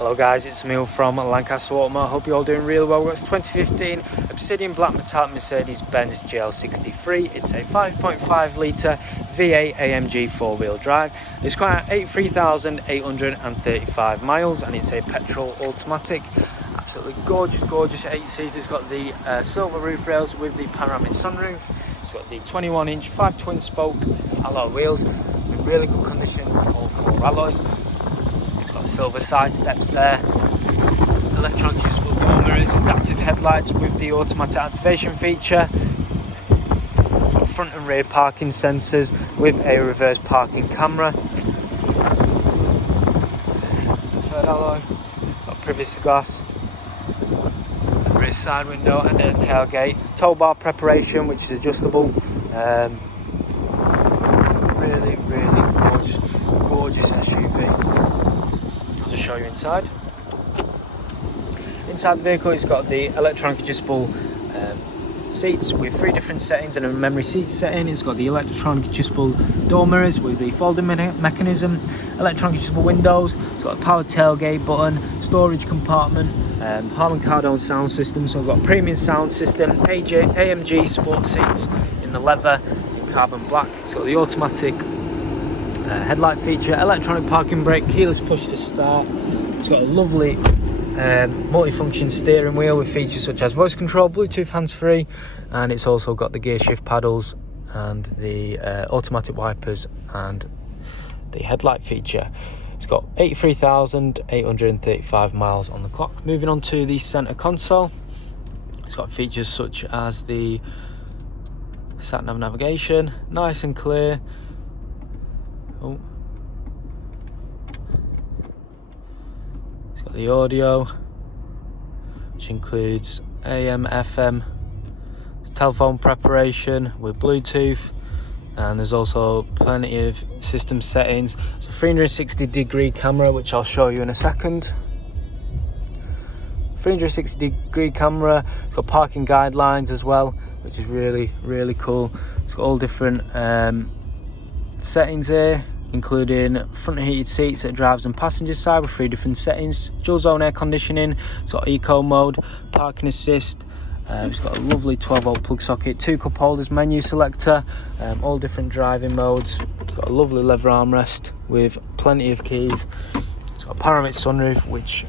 Hello guys, it's Emil from Lancaster Automart. Hope you're all doing really well. We've got 2015 Obsidian black metallic Mercedes-Benz GL63. It's a 5.5 litre V8 AMG 4-wheel drive. It's got 83,835 miles and it's a petrol automatic. Absolutely gorgeous 8-seater. It's got the silver roof rails with the panoramic sunroof. It's got the 21-inch 5 twin spoke alloy wheels in really good condition, all 4 alloys. Silver side steps there, electronic adjustable door mirrors, adaptive headlights with the automatic activation feature, front and rear parking sensors with a reverse parking camera, third alloy, got privacy glass, rear side window and a tailgate, tow bar preparation which is adjustable. Really gorgeous SUV. Just show you inside. Inside the vehicle, it's got the electronic adjustable seats with 3 different settings and a memory seat setting. It's got the electronic adjustable door mirrors with the folding mechanism, electronic adjustable windows. It's got a power tailgate button, storage compartment, Harman Kardon sound system. So we've got a premium sound system, AMG sport seats in the leather in carbon black. It's got the automatic headlight feature, electronic parking brake, keyless push to start. It's got a lovely multifunction steering wheel with features such as voice control, Bluetooth hands-free, and it's also got the gear shift paddles and the automatic wipers and the headlight feature. It's got 83,835 miles on the clock. Moving on to the center console, it's got features such as the sat-nav navigation, nice and clear. It's got the audio, which includes AM, FM, telephone preparation with Bluetooth, and there's also plenty of system settings. It's a 360-degree camera, which I'll show you in a second. 360-degree camera. It's got parking guidelines as well, which is really cool. It's got all different settings here, including front heated seats at drivers and passenger side with 3 different settings, dual zone air conditioning, it's got eco mode, parking assist. It's got a lovely 12-volt plug socket, 2 cup holders, menu selector, all different driving modes. It's got a lovely leather armrest with plenty of keys. It's got a panoramic sunroof which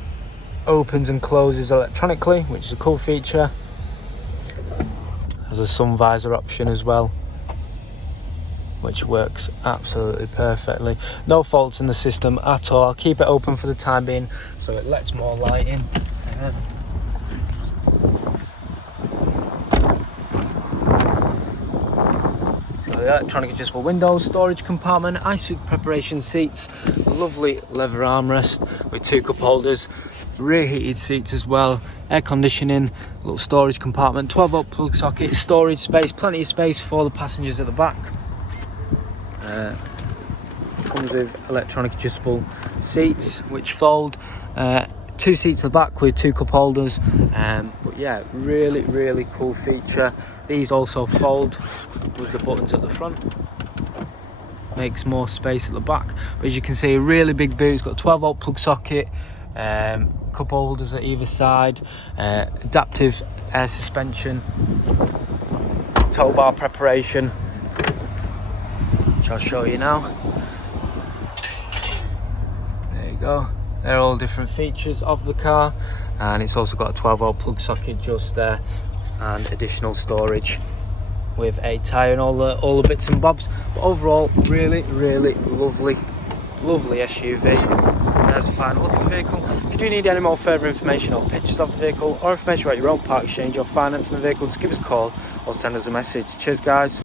opens and closes electronically, which is a cool feature. Has a sun visor option as well, which works absolutely perfectly. No faults in the system at all. I'll keep it open for the time being so it lets more light in. So the electronic adjustable windows, storage compartment, ice preparation seats, lovely leather armrest with 2 cup holders, rear heated seats as well, air conditioning, little storage compartment, 12-volt plug socket, storage space, plenty of space for the passengers at the back. Comes with electronic adjustable seats which fold, 2 seats at the back with 2 cup holders, but yeah, really cool feature. These also fold with the buttons at the front, makes more space at the back. But as you can see, a really big boot. It's got a 12-volt plug socket, cup holders at either side, adaptive air suspension, tow bar preparation, which I'll show you now. There you go. They're all different features of the car, and it's also got a 12-volt plug socket just there and additional storage with a tyre and all the bits and bobs. But overall, really lovely SUV. There's a final look at the vehicle. If you do need any more further information or pictures of the vehicle or information about your own part exchange or finance in the vehicle, just give us a call or send us a message. Cheers guys.